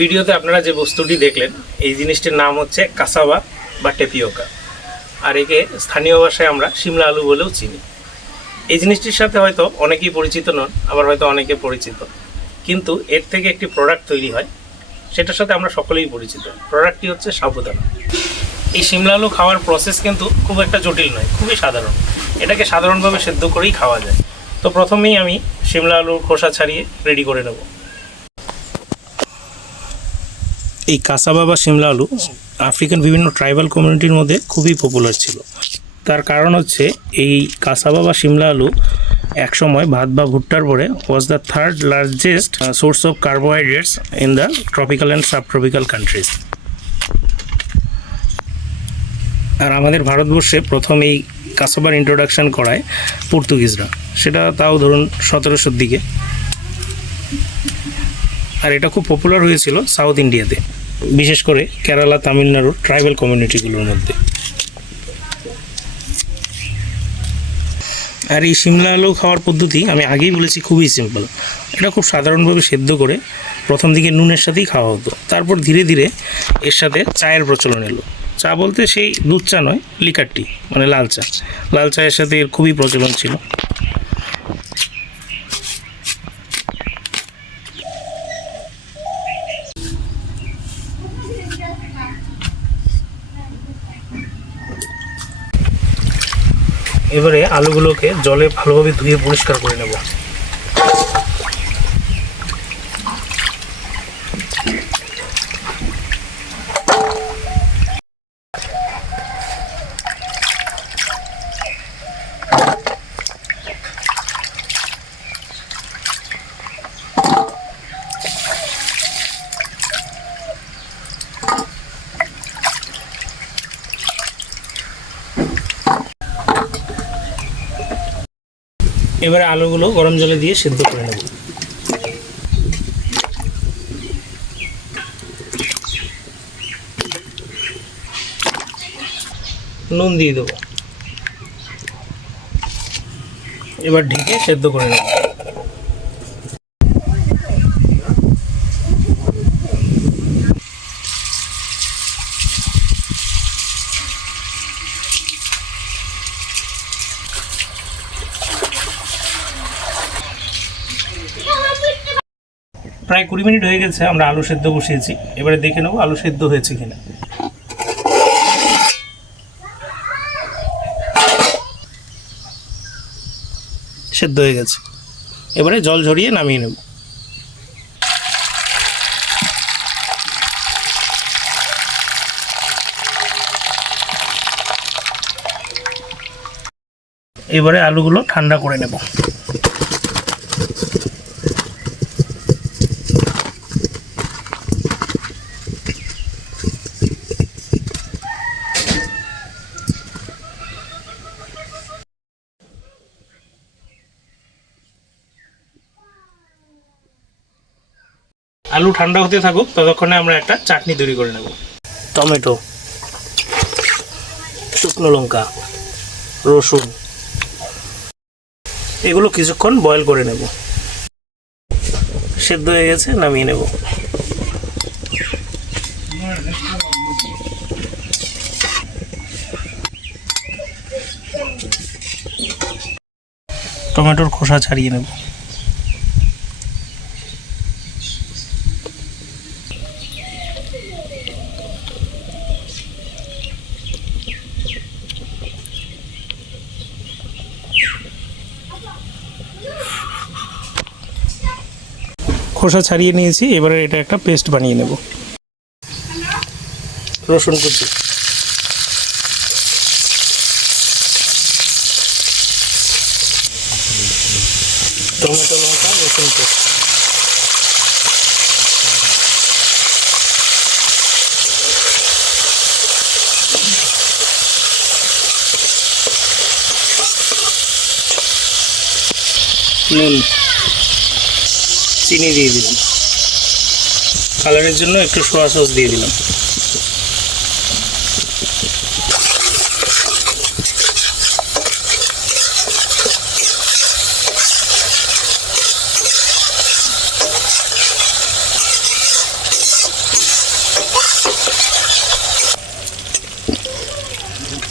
ভিডিওতে আপনারা যে বস্তুটি দেখলেন এই জিনিসটির নাম হচ্ছে কাসাবা বা টেপিওকা, আর একে স্থানীয় ভাষায় আমরা শিমলা আলু বলেও চিনি। এই জিনিসটির সাথে হয়তো অনেকেই পরিচিত নন, আবার হয়তো অনেকে পরিচিত, কিন্তু এর থেকে একটি প্রোডাক্ট তৈরি হয়, সেটার সাথে আমরা সকলেই পরিচিত। প্রোডাক্টটি হচ্ছে সাবুদানা। এই শিমলা আলু খাওয়ার প্রসেস কিন্তু খুব একটা জটিল নয়, খুবই সাধারণ। এটাকে সাধারণভাবে সেদ্ধ করেই খাওয়া যায়। তো প্রথমেই আমি শিমলা আলুর খোসা ছাড়িয়ে রেডি করে নেব। এই কাসাবা বা শিমলা আলু আফ্রিকান বিভিন্ন ট্রাইবাল কমিউনিটির মধ্যে খুবই পপুলার ছিল। তার কারণ হচ্ছে এই কাসাবা বা শিমলা আলু একসময় ভাত বা ভুট্টার পরে was the third largest source of carbohydrates in the tropical and subtropical countries. আর আমাদের ভারতবর্ষে প্রথম এই কাসাবার ইন্ট্রোডাকশন করায় পর্তুগিজরা, সেটা তাও ধরুন 1700 দিকে। আর এটা খুব পপুলার হয়েছিল সাউথ ইন্ডিয়াতে, বিশেষ করে কেরালা, তামিলনাড়ুর ট্রাইবাল কমিউনিটিগুলোর মধ্যে। আর এই শিমলা আলু খাওয়ার পদ্ধতি আমি আগেই বলেছি খুবই সিম্পল। এটা খুব সাধারণভাবে সেদ্ধ করে প্রথম দিকে নুনের সাথেই খাওয়া হতো, তারপর ধীরে ধীরে এর সাথে চায়ের প্রচলন এলো। চা বলতে সেই দুধ চা নয়, লিকার টি, মানে লাল চা। লাল চায়ের সাথে এর খুবই প্রচলন ছিল। এবারে আলুগুলোকে জলে ভালোভাবে ধুয়ে পরিষ্কার করে নেব। এবারে আলুগুলো গরম জলে দিয়ে সেদ্ধ করে নেব। নুন দিয়ে দেবো। এবার ঢেকে সেদ্ধ করে নেব। প্রায় 20 মিনিট হয়ে গেছে, আমরা আলু সেদ্ধ বসিয়েছি। এবারে দেখে নেব আলু সেদ্ধ হয়েছে কিনা। সেদ্ধ হয়ে গেছে। এবারে জল ঝরিয়ে নামিয়ে নেব। এবারে আলুগুলো ঠান্ডা করে নেব। আলু ঠান্ডা হতে থাকুক, ততক্ষণে আমরা একটা চাটনি তৈরি করে নেব। টমেটো, শুকনো লঙ্কা, রসুন, এগুলো কিছুক্ষণ বয়েল করে নেব। সেদ্ধ হয়ে গেছে, নামিয়ে নেব। টমেটোর খোসা ছাড়িয়ে নেব। খোসা ছাড়িয়ে নিয়েছি, এবারে এটা একটা পেস্ট বানিয়ে নেব। রসুন কুচি, টমেটো, লঙ্কা, রসুন পেস্ট, নুন, চিনি দিয়ে দিলাম, কালারের জন্য একটু সোয়া সস দিয়ে দিলাম।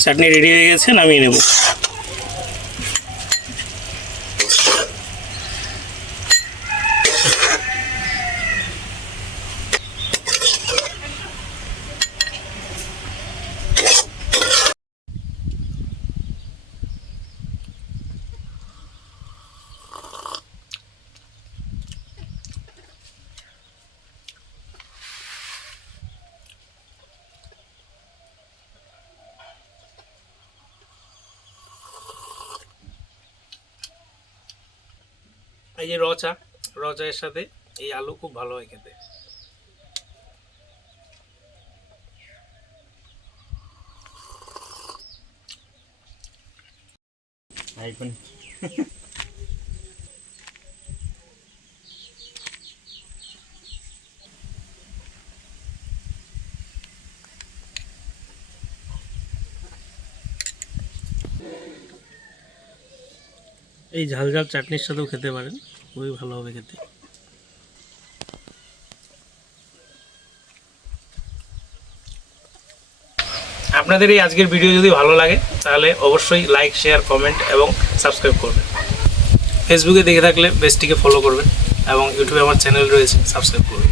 চাটনি রেডি হয়ে গেছে, নামিয়ে নেব। এই যে র চায়ের সাথে এই আলু খুব ভালো হয় খেতে। এই ঝাল ঝাল চাটনির সাথেও খেতে পারেন, খুবই ভালো হবে খেতে। আপনাদের এই আজকের ভিডিও যদি ভালো লাগে তাহলে অবশ্যই লাইক, শেয়ার, কমেন্ট এবং সাবস্ক্রাইব করবেন। ফেসবুকে দেখে থাকলে পেজটিকে ফলো করবেন এবং ইউটিউবে আমার চ্যানেল রয়েছে, সাবস্ক্রাইব করবেন।